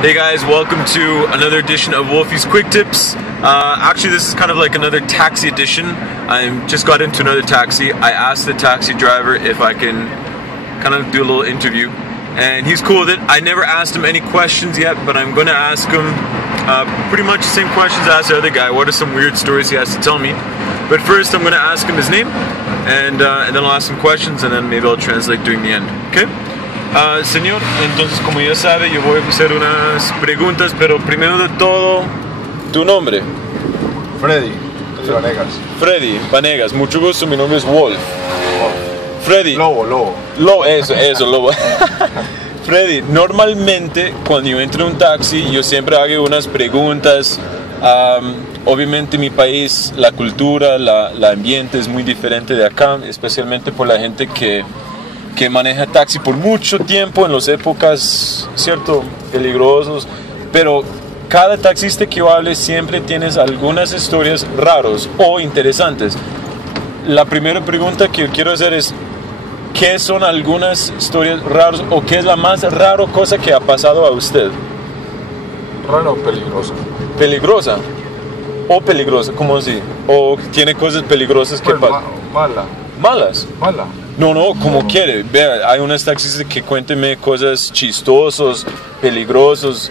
Hey guys, welcome to another edition of Wolfy's Quick Tips. Actually, this is kind of like another taxi edition. I just got into another taxi. I asked the taxi driver if I can kind of do a little interview, and he's cool with it. I never asked him any questions yet, but I'm going to ask him pretty much the same questions I asked the other guy. What are some weird stories he has to tell me? But first, I'm going to ask him his name, and then I'll ask him questions, and then maybe I'll translate during the end. Okay? Señor, entonces como ya sabe, yo voy a hacer unas preguntas, pero primero de todo, ¿tu nombre? Freddie Vanegas. Freddie Vanegas, mucho gusto, mi nombre es Wolf. Freddie. Lobo. Eso, Lobo. Freddie, normalmente cuando yo entro en un taxi, yo siempre hago unas preguntas. Obviamente en mi país, la cultura, el ambiente es muy diferente de acá, especialmente por la gente que maneja taxi por mucho tiempo en las épocas, cierto, peligrosos, pero cada taxista que yo hable siempre tienes algunas historias raras o interesantes. La primera pregunta que yo quiero hacer es, ¿qué son algunas historias raras o qué es la más rara cosa que ha pasado a usted? Rara o peligrosa. ¿Peligrosa? ¿O peligrosa? ¿Cómo así? ¿O tiene cosas peligrosas que pasan? ¿Malas? Mala. No, como quiere. Vea, hay unas taxistas que cuéntenme cosas chistosas, peligrosos,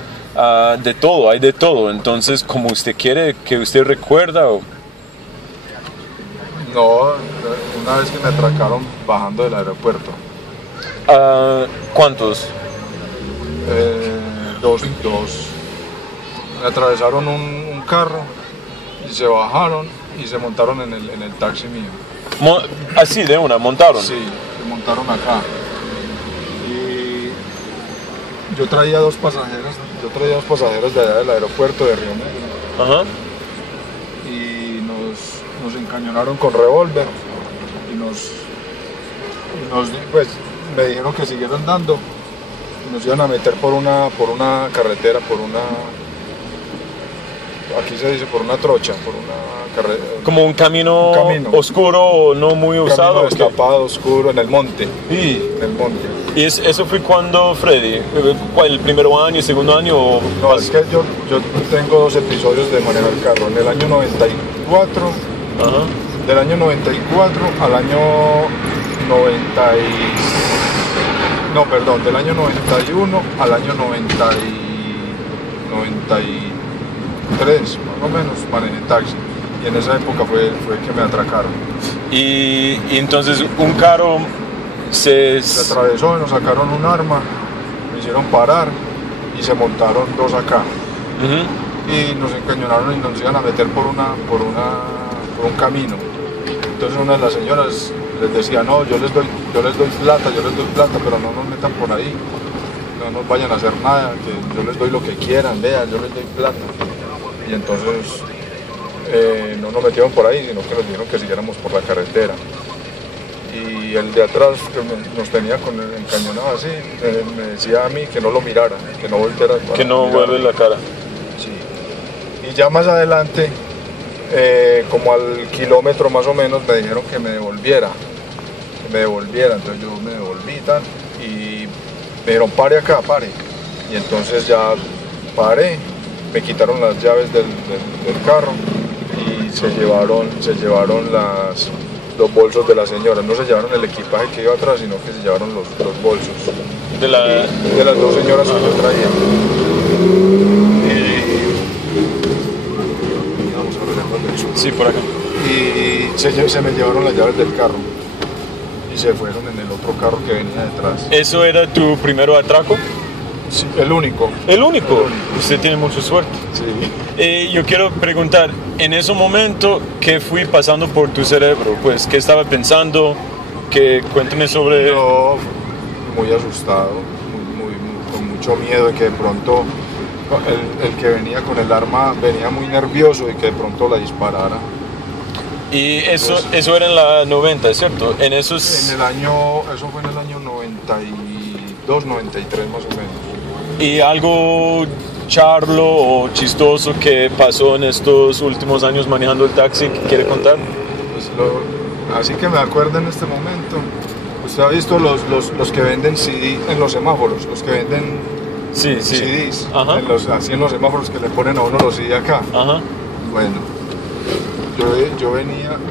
de todo, hay de todo. Entonces, como usted quiere, que usted recuerda o... No, una vez que me atracaron bajando del aeropuerto. ¿Cuántos? Dos. Me atravesaron un carro y se bajaron y se montaron en el taxi mío. Así de una, montaron. Sí, se montaron acá. Y yo traía dos pasajeros de allá del aeropuerto de Río Negro. Ajá. Y nos encañonaron con revólver y pues me dijeron que siguieran dando y nos iban a meter por una carretera, aquí se dice por una trocha, por una carretera. Como un camino oscuro o no muy usado. Un camino destapado, oscuro, en el monte. Sí. En el monte. ¿Y eso fue cuando, Freddie? ¿El primer año, el segundo año? O no, es que yo tengo dos episodios de manejar el carro. En el año 94, ajá, del año 94 al año 90 del año 91 al año 93, más o menos, manejé taxi. Y en esa época fue que me atracaron. Y entonces un carro se atravesó y nos sacaron un arma, me hicieron parar y se montaron dos acá. Uh-huh. Y nos encañonaron y nos iban a meter por un camino. Entonces una de las señoras les decía, no, yo les doy plata, pero no nos metan por ahí, no nos vayan a hacer nada, que yo les doy lo que quieran, vean, yo les doy plata. Y entonces no nos metieron por ahí, sino que nos dijeron que siguiéramos por la carretera. Y el de atrás, que nos tenía con el encañonado así, me decía a mí que no lo mirara, que no volteara. Que no vuelve la cara. Sí. Y ya más adelante, como al kilómetro más o menos, me dijeron que me devolviera. Entonces yo me devolví y tal, y me dijeron, pare acá, pare. Y entonces ya paré, me quitaron las llaves del carro y se llevaron los bolsos de la señora. No se llevaron el equipaje que iba atrás, sino que se llevaron los bolsos de las dos señoras que yo traía. Sí, por acá. Y se me llevaron las llaves del carro y se fueron en el otro carro que venía detrás. ¿Eso era tu primer atraco? Sí, el único. ¿El único? Usted tiene mucha suerte. Sí. Yo quiero preguntar, en ese momento, ¿qué fui pasando por tu cerebro? Pues, ¿qué estaba pensando? Cuéntame sobre... Yo, muy asustado, con mucho miedo de que de pronto el que venía con el arma venía muy nervioso y que de pronto la disparara. Y eso era en la 90, ¿cierto? Eso fue en el año 92, 93 más o menos. ¿Y algo charlo o chistoso que pasó en estos últimos años manejando el taxi que quiere contar? Pues así que me acuerdo en este momento, usted ha visto los que venden CD en los semáforos, los que venden Sí, sí. CDs, Ajá. así en los semáforos que le ponen a uno los CD acá. Ajá. Bueno,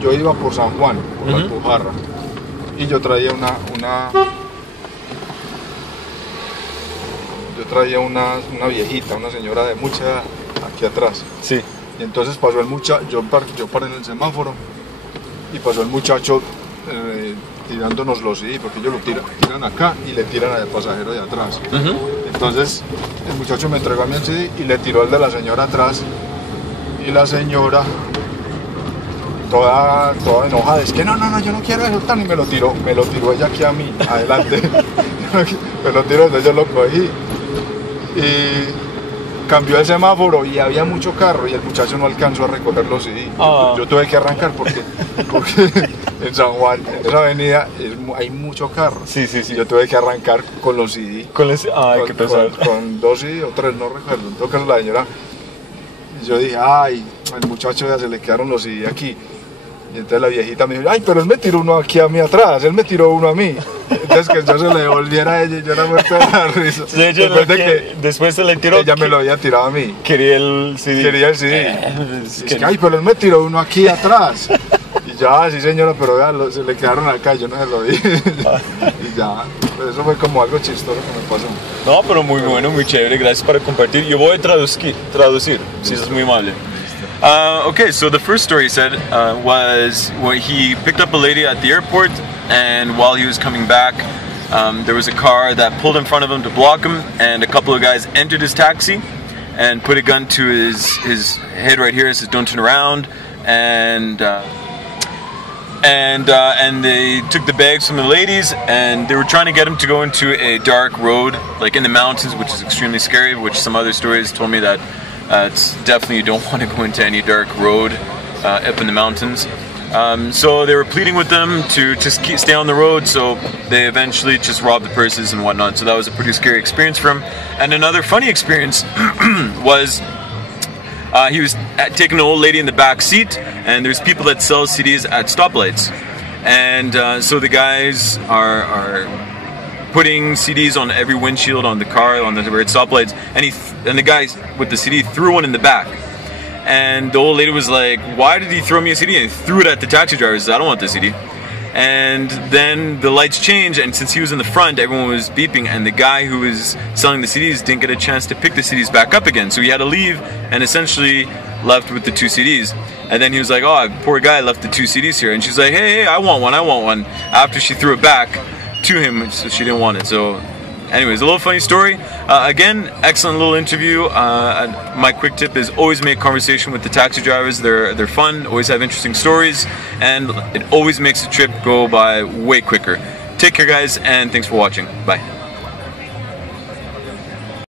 yo iba por San Juan, por la Alpujarra, y yo traía una viejita, una señora de mucha edad, aquí atrás. Sí. Y entonces pasó el muchacho, yo paré en el semáforo, y pasó el muchacho tirándonos los CD, porque ellos lo tiran acá y le tiran al pasajero de atrás. Entonces el muchacho me entregó a mí el CD y le tiró al de la señora atrás, y la señora toda enojada, es que no, yo no quiero eso, y me lo tiró ella aquí a mí, adelante. Me lo tiró, entonces yo lo cogí y cambió el semáforo y había mucho carro y el muchacho no alcanzó a recoger los CD. Yo tuve que arrancar porque en San Juan, en esa avenida, hay mucho carro. Sí. Yo tuve que arrancar con los CD. Ay, qué pesado. Con 2 CD o 3, no recuerdo. En todo caso, la señora, y yo dije, ay, al muchacho ya se le quedaron los CD aquí. Y entonces la viejita me dijo, ay, pero él me tiró uno aquí a mí atrás, él me tiró uno a mí. Entonces que yo se le devolviera a ella y yo era muerto de la risa. Después se le tiró. Ella me lo había tirado a mí. Quería el CD. Quería el CD. Es que, ay, pero él me tiró uno aquí atrás. Y ya, sí señora, pero vea, se le quedaron acá y yo no se lo di. Y ya, pues eso fue como algo chistoso que me pasó. No, pero muy bueno, muy chévere, gracias por compartir. Yo voy a traducir, si es muy amable. Okay, so the first story he said was when he picked up a lady at the airport, and while he was coming back, there was a car that pulled in front of him to block him, and a couple of guys entered his taxi and put a gun to his head right here. It says, "Don't turn around," and they took the bags from the ladies, and they were trying to get him to go into a dark road, like in the mountains, which is extremely scary. Which some other stories told me that. It's definitely, you don't want to go into any dark road up in the mountains. So they were pleading with them to just stay on the road, so they eventually just robbed the purses and whatnot. So that was a pretty scary experience for him. And another funny experience was he was taking an old lady in the back seat, and there's people that sell CDs at stoplights. And so the guys are putting CDs on every windshield on the car, on the red stoplights, and the guy with the CD threw one in the back. And the old lady was like, "Why did he throw me a CD?" And he threw it at the taxi driver. He said, "I don't want the CD." And then the lights changed, and since he was in the front, everyone was beeping, and the guy who was selling the CDs didn't get a chance to pick the CDs back up again. So he had to leave and essentially left with the 2 CDs. And then he was like, "Oh, poor guy, left the 2 CDs here." And she's like, "Hey, I want one. After she threw it back to him, so she didn't want it. So anyways, a little funny story. Again, excellent little interview. My quick tip is always make conversation with the taxi drivers. They're fun, always have interesting stories, and it always makes the trip go by way quicker. Take care, guys, and thanks for watching. Bye.